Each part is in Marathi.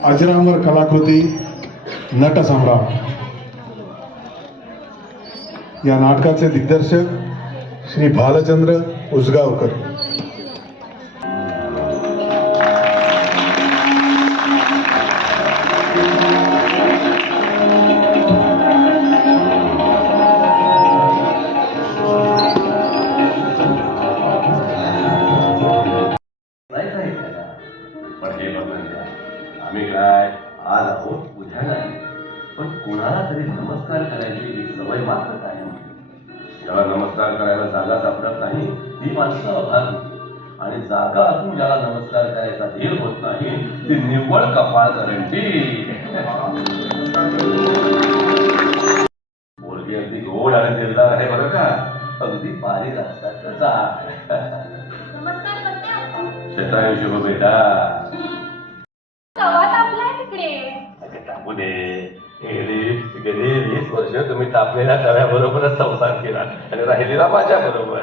अजरामर कलाकृती नटसम्राट या नाटकाचे दिग्दर्शक श्री भालचंद्र उसगावकर। आम्ही काय आज आहोत उद्या नाही, पण कोणाला तरी नमस्कार करायची ही सवय मात्र काय. ज्याला नमस्कार करायला जागा सापडत नाही ती माणसं अभागी, आणि जागा असून ज्याला नमस्कार करायचा धीर होत नाही ती निव्वळ कपाळ करंटी. मुलगी अगदी गोड आणि दिलदार आहे बरं का, अगदी बारीक असतात कसा. नमस्कार करते शेताय शुभ बेटा. टाकू दे. गेली 20 वर्ष तुम्ही तापलेल्या तव्याबरोबरच संसार केला आणि राहिलेला माझ्या बरोबर.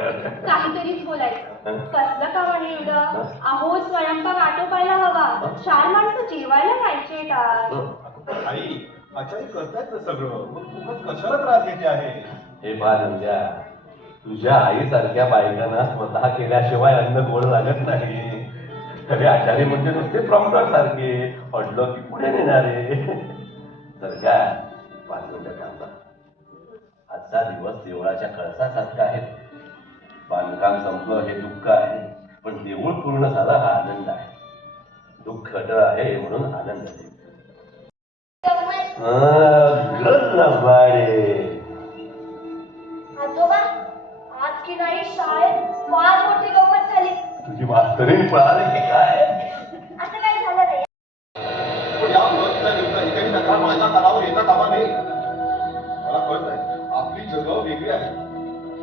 काहीतरीच बोलायचं. कसलं काम आहे एवढं? अहो स्वयंपाक आटोपायला हवा. 4 माणसं जेवायला पाहिजेत आज. आई आचारी करतायत ना सगळं, मग खूपच कशाला त्रास घेते आहे. हे पहा नंद्या, तुझ्या आईसारख्या बायकांना स्वतः केल्याशिवाय अन्न गोड लागत नाही. खरे आचारी म्हणजे नुसते प्रॉम्प्टर सारखे अडलं की पुढे नेणारे. तर काय 5 मिनिटं थांबा. आजचा दिवस देवळाच्या कळसासारखा आहे. बांधकाम संपलं हे दुःख आहे, पण देऊळ पूर्ण झाला हा आनंद आहे. दुःख अटळ आहे म्हणून आनंद आहे. आजोबा, आज की नाही शाळेत फार मोठी गंमत झाली. तुझी मास्तरीण पळाली की काय? असं काय झालं नाही. पण या मुलांच्या दिवसा एकही नका माझ्या कानावर येता कामा नये. मला कळत आहे आपली जगं वेगळी आहे.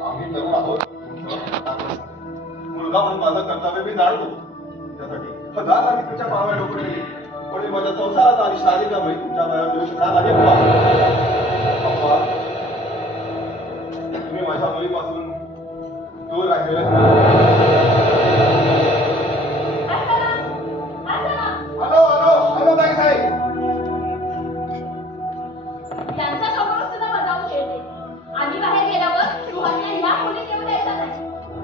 आम्ही तरुण आहोत, मुलगा म्हणून माझं कर्तव्य मी जाणतो. त्यासाठी 1000 आम्ही तुमच्या पायावर डोकं ठेवली, पण माझ्या संसारात आणि शारीरिकामुळे तुमच्या पायावर देऊ शकणार नाही. पप्पा, तुम्ही माझ्या मुलीपासून दूर राहिलेलं. त्यांचा समोर सुद्धा बजावून खेळते. आम्ही बाहेर गेल्यावर सुहासला या खोलीत येऊ द्यायचा नाही.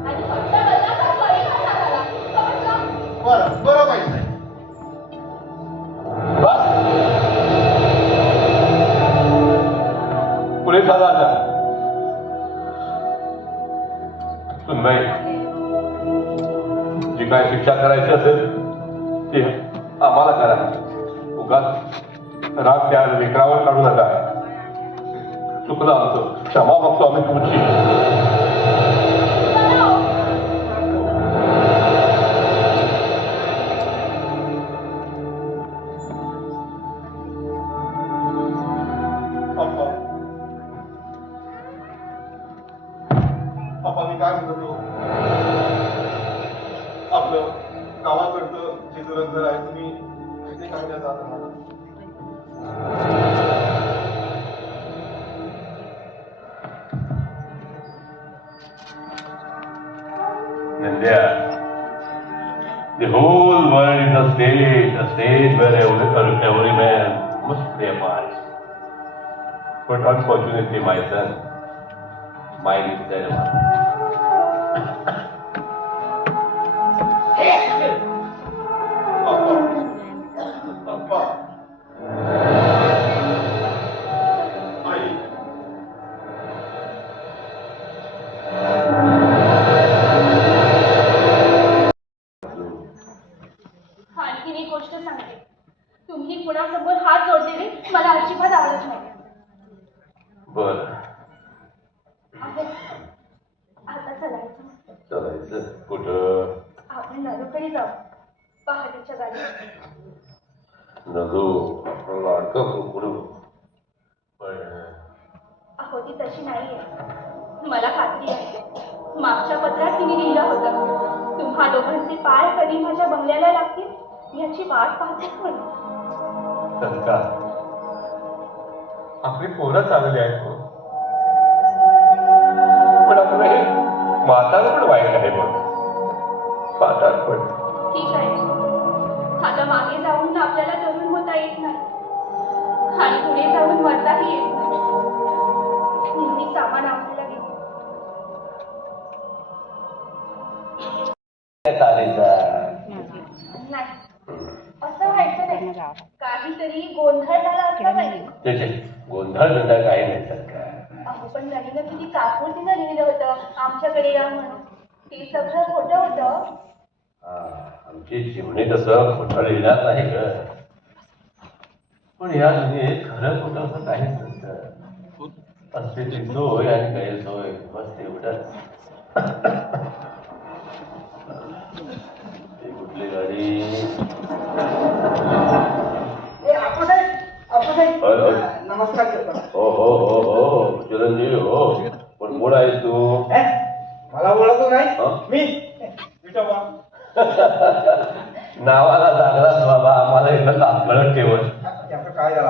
आणि फक्त बदला तर घरी घालणार आला. समजलं? बरं बरं पाहिजे. पुढे झाला आता सुनबाई, जी काय शिक्षा करायची असेल ती आम्हाला करा. उगाच राग त्या लेकरावर काढू नका. चुकलं आमचं, क्षमा मागतो आम्ही तुमची. पप्पा मी काय म्हणतो, आपलं गावाकडचं जे दुरंतर आहे तुम्ही ते काढण्यात जात आहात. India, the whole world is a stage where every man must play a part. But unfortunately, my son, mine is cinema. पप्पा, आई, आणखीन एक गोष्ट सांगते. तुम्ही कुणासमोर हात जोडलेले मला अजिबात आवडत नाही. बर, आता चलायचं. चालायचं कुठं? आपण नरूकडे जाऊ, पहाटेच्या गाडी. नजू लाडकं कुकडू, पण अहो ती तशी नाहीये. मला खात्री आहे, मागच्या पत्रात तिने लिहिलं होतं, तुम्हा दोघांचे पाय कधी माझ्या बंगल्याला लागतील याची वाट पाहते म्हणून. संका आपली पोरं चालली आहेत हो. पण आपलं हे म्हातारं पण वाईट आहे बघ. म्हातार पण ठीक आहे. आता मागे जाऊन आपल्याला तरुण होता येईल. पुढे जाऊन मरताही येत नाही. मी सामान आणायला गेले. नाही, असं व्हायचं नाही. काहीतरी गोंधळ झाला असला पाहिजे. त्याचे गोंधळ बिंधळ काही नाही सरकार. अहो पण नवीन किती काकुळतीनं लिहिलं होतं आमच्याकडे या म्हणून. ते सगळं खोटं होतं. आमची जीवने तसं खोटं लिहिणार नाही ग. पण या दुनियेत खरं खोटं असं काहीच नसतं. असते ती सोय आणि गैरसोय बस तेवढंच. ती कुठली गाडी? नमस्कार करतो. हो हो हो हो चिरंजीवी हो. पण कोण आहेस तू? मला ओळखतो नाही हं? मी विठोबा. नावाला लागलाच बाबा. आम्हाला इथं तात्काळ ठेवत. त्याचं काय झालं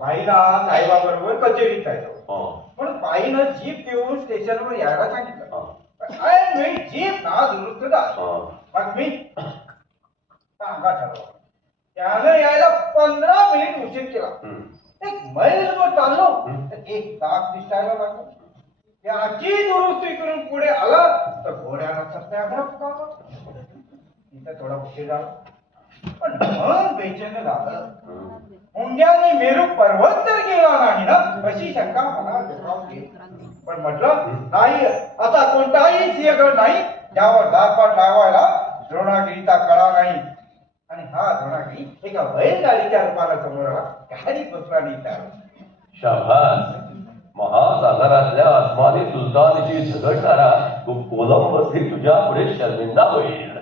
बाईला साहेबाबरोबर कचेरीत जायचं. पण बाईनं जीप घेऊन स्टेशनवर यायला सांगितलं. मी जीप ना दुरुस्त झाली. मग मी सांगा ठरवलं. त्यानं यायला 15 मिनिट उशीर केला. एक मैलभर चाललो तर एक तास दिसायला लागला. त्याची दुरुस्ती करून पुढे आला तर घोड्याला सत्याग्रह पुकारला. तिथं थोडा उशीर झाला. पण मन बेचैन झालं. मुंग्याने मेरू पर्वत तर गेला नाही ना अशी शंका मला डोकावून गेली. पण म्हटलं नाही, असा कोणताही सिंहगड नाही ज्यावर दाखवाट लावायला द्रोणागिरीचा कळा नाही. आणि हा द्रोणागिरी एका बैलगाडीच्या रूपाला समोर आला. गाडीत बसला नाही त्याला. शाबास. महासागरातल्या आसमानी सुलतानीशी झगडणारा तू कोलंबस ही तुझ्या पुढे शर्मिंदा होईल.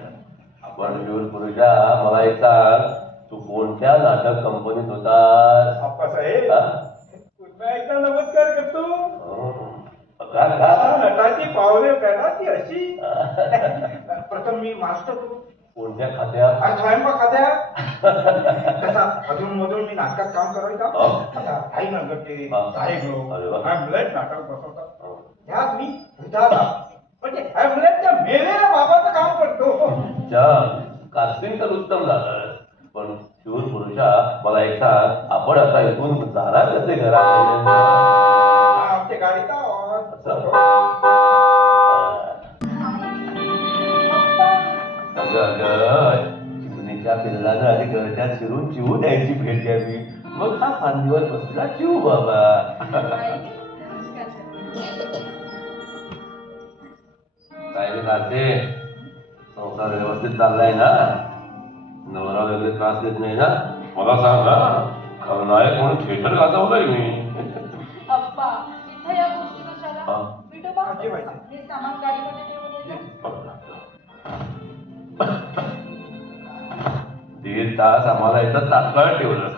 पण शूर पुरुषा मला एक सांग, तू कोणत्या नाटक कंपनीत होतास? आप्पासाहेब पुन्हा एकदा नमस्कार करतो. नटाची पावले करणाची अशी. प्रथम मी मास्टर करू. कोणत्या खात्यात? स्वयंपाक खात्यात. कसा अधून मधून मी नाटकात काम करायचा. आता आई नगरचे हॅमलेट नाटक बसवतात. त्यात मी भूताचा म्हणजे हॅमलेटच्या मेलेल्या बाबाचं काम करतो. कास्टिंग तर उत्तम झालं. पण शूर पुरुषा मला एक सांग, आपण आता इथून जाणार कसे घरात? आमच्या गाडीचा चिमणीच्या पिल्लानं आणि घरच्या शिरून चिवू द्यायची भेट द्यावी. मग हा फांदीवर बसला चिवू बाबा. काय चालते? संसार व्यवस्थित चाललाय ना? नवरा वगैरे त्रास देत नाही ना? मला सांग ना. खलनायक म्हणून थिएटर गाजवलंय मी. अप्पा इथं या गोष्टी कशाला? विठोबा हे सामान गाडीमध्ये ठेवून येतो. 1.5 तास आम्हाला इथं तात्काळ ठेवलं.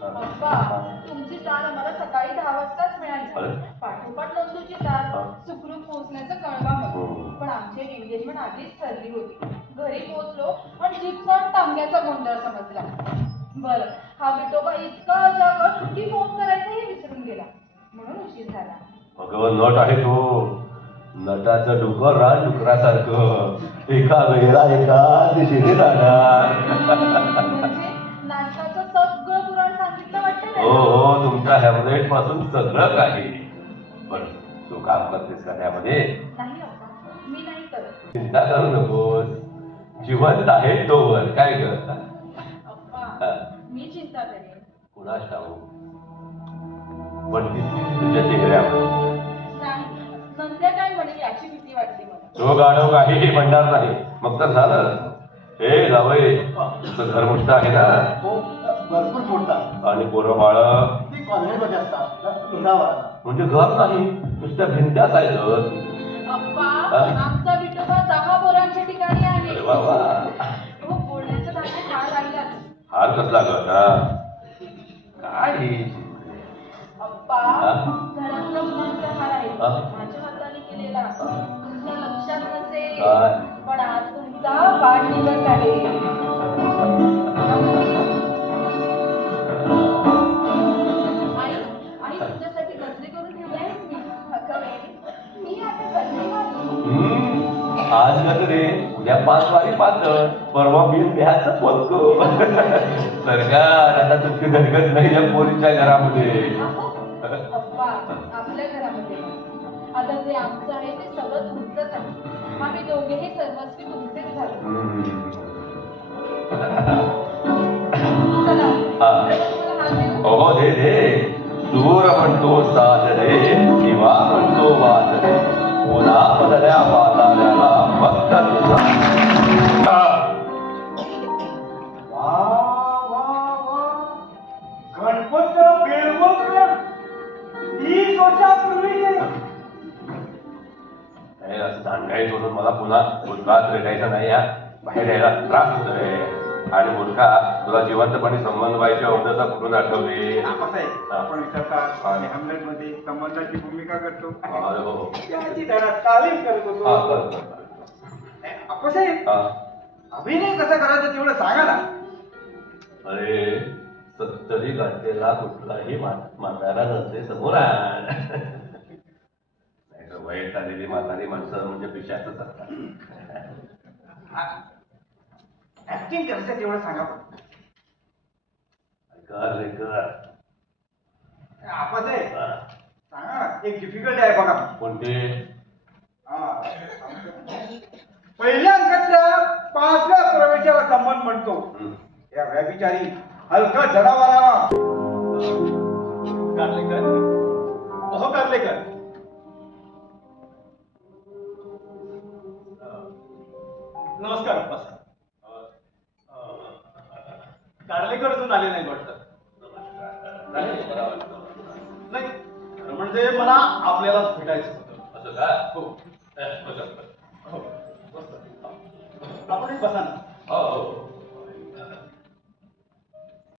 अप्पा तुमची तार आम्हाला सकाळी 10 वाजताच मिळाली. पाठोपाठ नंदूची तार सुखरूप पोहोचण्याचं कळवा म्हणून. पण आमची एंगेजमेंट आधीच ठरली होती. घरी पोहोचलो पण जीपचा टांग्याचा गोंधळ समजला. बरं हा विठोबा इतका अजागत की फोन करायचाही विसरून गेला म्हणून उशीर झाला. अगं नट आहे तो. नटाचं डुकर रान डुकरासारखं एका वेळेला एका दिशेने राहणार. म्हणजे नाटकाचं सगळं पुराण सांगितलं वाटतं. हो हो तुमच्या हॅमलेट पासून सगळं काही. पण तू काम करतेस का त्यामध्ये? नाही अप्पा मी नाही करत. चिंता करू नकोस. जिवंत आहे तोवर काय कर. अप्पा मी चिंता करेन. कुणास ठाऊक. पण तितकी तुझ्या चेहऱ्यावर नाही नंतर काय म्हणेल याची भीती वाटते मला. तो गाढव काहीही म्हणणार नाही. मग तर झालं. हे जावई तुझं घर मोठं आहे ना? भरपूर मोठा. आणि पोरं बाळ ती कॉलनीमध्ये असतात. इंदावाला. म्हणजे घर नाही नुसत्या भिंत्याच आहेत. अप्पा आमचा विठोबा 10 बोरांच्या ठिकाणी आहे. अरे वा वा. हो बोलण्याचं धान्य फार राहिला. हार कसला करता? काय अप्पा घरातला मुलांचा हार आहे माझ्या हाताने केलेला. तुमच्या लक्षात नसेल पण आज तुमचा वाढदिवस आहे. आई आई तुमच्यासाठी गजरे करून ठेवले आहेत मी. मी आता गजरे घालू. आज गजरे उद्या 5 वारी 5 परवा बिन द्यायचं बोलतो सरकार आता तुमची धडकत नाही या पोरीच्या घरामध्ये अप्पा आपल्या घरामध्ये आता जे आमचं आहे ते सगळं तुमचंच आहे आम्ही दोघेही सर्वस्वी तुमचेच झालो चला हो दे दे सूर म्हणतो साथ रे किंवा म्हणतो वाद रे पुन्हा बदल्या पाताळ्याला फक्त तुझा वा वा वा गणपत बेळवकर 30 वर्षापूर्वीचे असं दांडगाई सोडून मला पुन्हा भूतकाळात रेटायचं नाही या बाहेर यायला त्रास होतोय आणि मूर्खा तुला जिवंतपणे संबंध व्हायच्या अवधता कुठून आठवले आपण विचारतात आणि हॅमलेट मध्ये संबंधाची भूमिका करतो अरे हो त्याची जरा तालीम करत होतो आपासाहेब अभिनय कसा करायचा तेवढं सांगा ना अरे 70 घंटेला कुठलाही म्हातारा नसते समोर आण नाही तर वयत आलेली म्हातारी माणसं म्हणजे पिशाचंच असतात ऍक्टिंग करायचं तेवढं सांगा पण कर रे कर आपासाहेब सांगा ना एक डिफिकल्ट आहे बघा कोणते पहिल्या अंकातल्या 5व्या प्रवेशाला संबंध म्हणतो या व्याभिचारी हलका जनावराला कारलेकर अहो कारलेकर नमस्कार अप्पा साहेब कारलेकर अजून आले नाही वाटतं नाही म्हणजे मला आपल्यालाच भेटायचं होतं असं का हो बस हो बसा. आपण एक बसा ना